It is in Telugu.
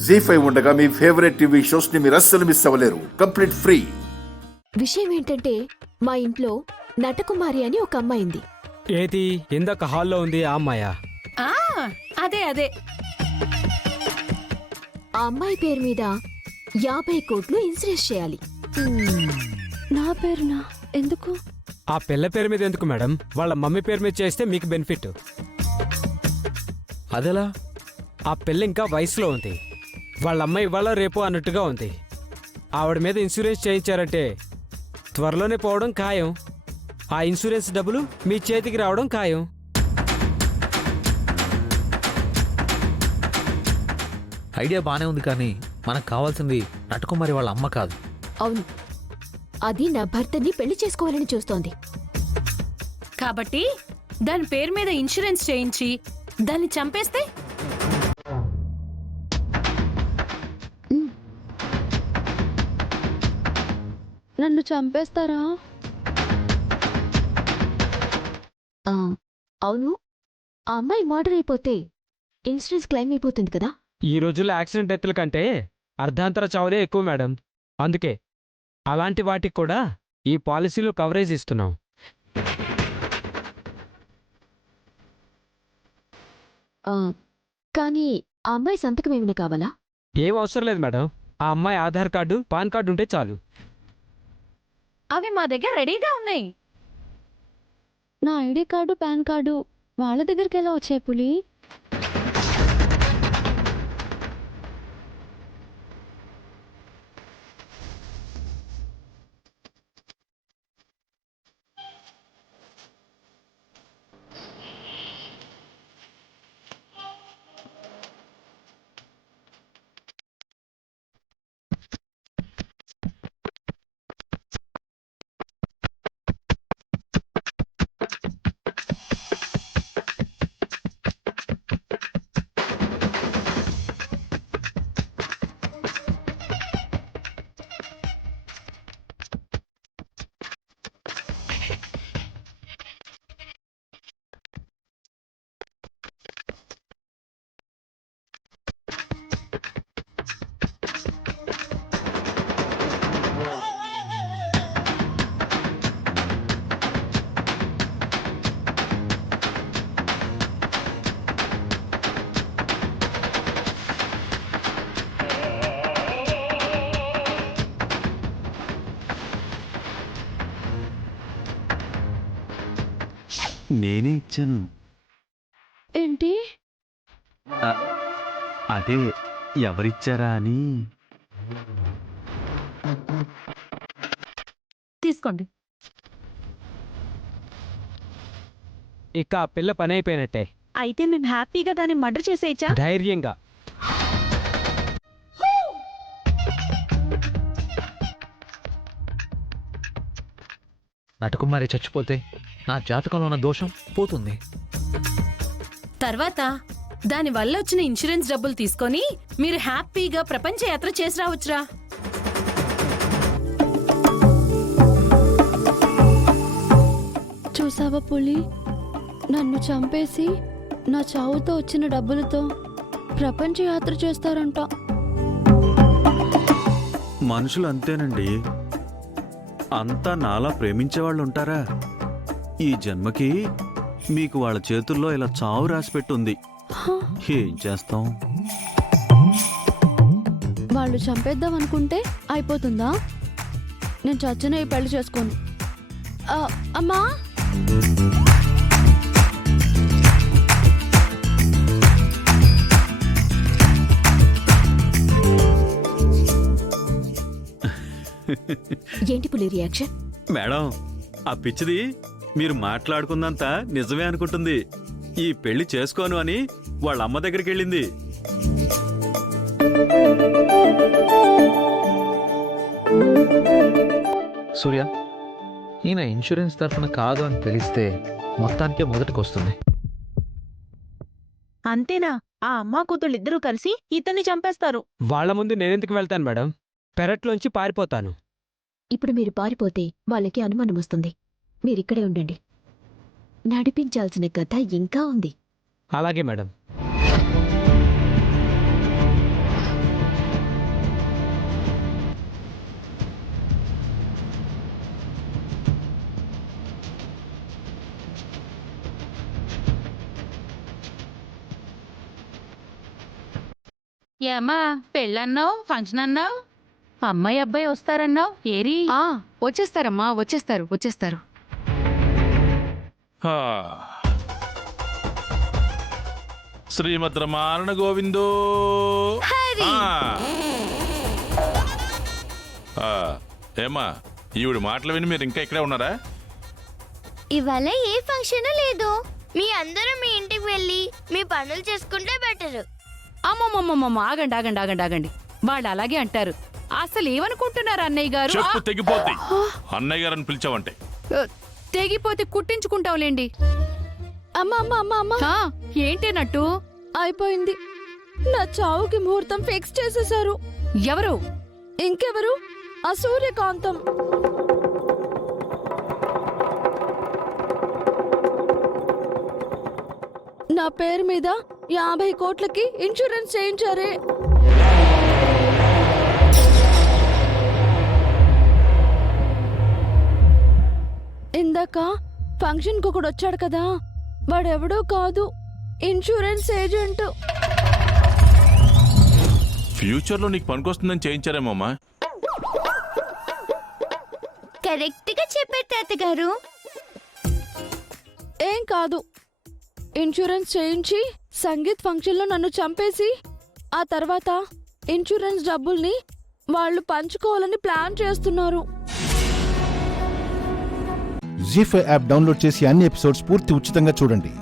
జీ5 ఉండగా మీ ఫేవరెట్ టీవీ షోస్ ని మీరు అస్సలు మిస్ అవ్వలేరు. Complete free. విషయం ఏంటంటే మా ఇంట్లో నటకుమారి అని ఒక అమ్మాయింది. ఏది ఇందాక హాల్లో ఉంది ఆ అమ్మాయా? అదే ఆ అమ్మాయి పేరు మీద 50 కోట్లు ఇన్సూరెన్స్ చేయాలి. నా పేరునా? ఎందుకు? ఆ పిల్ల పేరు మీద ఎందుకు మేడం? వాళ్ళ మమ్మీ పేరు మీద చేస్తే మీకు బెనిఫిట్. అదెలా? ఆ పిల్ల ఇంకా వయసులో ఉంది. వాళ్ళ అమ్మాయి ఇవాళ రేపు అన్నట్టుగా ఉంది. ఆవిడ మీద ఇన్సూరెన్స్ చేయించారంటే త్వరలోనే పోవడం ఖాయం. ఆ ఇన్సూరెన్స్ డబ్బులు మీ చేతికి రావడం ఖాయం. ఐడియా బానే ఉంది, కానీ మనకు కావాల్సింది నటకుమారి వాళ్ళ అమ్మ కాదు. అవును, అది నా భర్తని పెళ్లి చేసుకోవాలని చూస్తోంది. కాబట్టి దాని పేరు మీద ఇన్సూరెన్స్ చేయించి దాన్ని చంపేస్తే నన్ను చంపేస్తారా? అవును, ఆ అమ్మాయి మర్డర్ అయిపోతే ఇన్సూరెన్స్ క్లెయిమ్ అయిపోతుంది కదా. ఈ రోజుల్లో యాక్సిడెంట్ డెత్తుల కంటే అర్ధాంతర చావులే ఎక్కువ మేడం. అందుకే అలాంటి వాటికి కూడా ఈ పాలసీలో కవరేజ్ ఇస్తున్నాం. కానీ ఆ అమ్మాయి సంతకం ఏమైనా కావాలా? ఏం అవసరం లేదు మేడం. ఆ అమ్మాయి ఆధార్ కార్డు, పాన్ కార్డు ఉంటే చాలు. అవి మా దగ్గర రెడీగా ఉన్నాయి. నా ఐడి కార్డు, పాన్ కార్డు వాళ్ళ దగ్గరికి ఎలా వచ్చాయి పులి? నేనే ఇచ్చాను. ఏంటి? అదే ఎవరిచ్చారా అని. తీసుకోండి. ఇక ఆ పిల్ల పని అయిపోయినట్టే. అయితే మేము హ్యాపీగా దాన్ని మర్డర్ చేసేయచ్చా? ధైర్యంగా. నటకుమారి చచ్చిపోతే నా జాతకంలో ఉన్న దోషం పోతుంది. తర్వాత దాని వల్ల వచ్చిన ఇన్సూరెన్స్ డబ్బులు తీసుకొని మీరు హ్యాపీగా ప్రపంచ యాత్ర చేసి రావచ్చురా. చూసావా పులి, నన్ను చంపేసి నా చావుతో వచ్చిన డబ్బులతో ప్రపంచ యాత్ర చేస్తారంట. మనుషులు అంతేనండి. అంతా నాలా ప్రేమించేవాళ్ళు ఉంటారా? ఈ జన్మకి మీకు వాళ్ళ చేతుల్లో ఇలా చావు రాసిపెట్టుంది. ఏం చేస్తాం? వాళ్ళు చంపేద్దాం అనుకుంటే అయిపోతుందా? నేను చచ్చిన ఈ పెళ్లి చేసుకోను. అమ్మా, ఏంటి పులి రియాక్షన్? మేడం, ఆ పిచ్చిది మీరు మాట్లాడుకుందంతా నిజమే అనుకుంటుంది. ఈ పెళ్లి చేసుకోను అని వాళ్ళ అమ్మ దగ్గరికి వెళ్ళింది. సూర్య, ఈయన ఇన్సూరెన్స్ తరఫున కాదు అని తెలిస్తే మొత్తానికే మొదటికి వస్తుంది. అంతేనా? ఆ అమ్మా కూతుళ్ళు ఇద్దరూ కలిసి ఇతన్ని చంపేస్తారు. వాళ్ళ ముందు నేనెందుకు వెళ్తాను మేడం? పెరట్లోంచి పారిపోతాను. ఇప్పుడు మీరు పారిపోతే వాళ్ళకి అనుమానం వస్తుంది. మీరిక్కడే ఉండండి. నడిపించాల్సిన కథ ఇంకా ఉంది. అలాగే మేడం. ఏమా పెళ్ళన్నావు ఫంక్షన్ అన్నావు అమ్మాయి అబ్బాయి వస్తారన్నావు ఏరి వచ్చేస్తారమ్మా వచ్చేస్తారు హా. శ్రీమద్ రమారణ గోవిందో ఆ. ఏమ్మా ఈవిడ మాటలు విని మీరు ఇంకా ఇక్కడే ఉన్నారా? ఇవాళ ఏ ఫంక్షన్ లేదు. మీ అందరూ మీ ఇంటికి వెళ్ళి మీ పనులు చేసుకుంటే బెటర్. అమ్మమ్మమ్మమ్మ ఆగండి వాళ్ళు అలాగే అంటారు. అసలు ఏమనుకుంటున్నారు అన్నయ్య గారు? చెప్పు తెగిపోద్ది. అన్నయ్య గారని పిలిచావంటే తెగిపోతే కుట్టించుకుంటావులేండి. అమ్మా అమ్మా అమ్మా అమ్మా ఏంటేనట్టు? అయిపోయింది. నా చావుకి ముహూర్తం ఫిక్స్ చేసేశారు. ఎవరు? ఇంకెవరు? ఆ సూర్యకాంతం. నా పేరు మీద 50 కోట్లకి ఇన్సూరెన్స్ చేయించారే. ఇందాక ఫంక్షన్కి ఒకడు వచ్చాడు కదా, వాడెవడో కాదు, ఇన్సూరెన్స్ ఏజెంట్. ఫ్యూచర్లో నీకు పనికొస్తుందని చేయించారేమోమ్మా. కరెక్ట్ గా చెప్పారు తాతగారు. ఏం కాదు, ఇన్సూరెన్స్ చేయించి సంగీత్ ఫంక్షన్లో నన్ను చంపేసి ఆ తర్వాత ఇన్సూరెన్స్ డబ్బుల్ని వాళ్ళు పంచుకోవాలని ప్లాన్ చేస్తున్నారు. జీ5 యాప్ డౌన్లోడ్ చేసి అన్ని ఎపిసోడ్స్ పూర్తి ఉచితంగా చూడండి.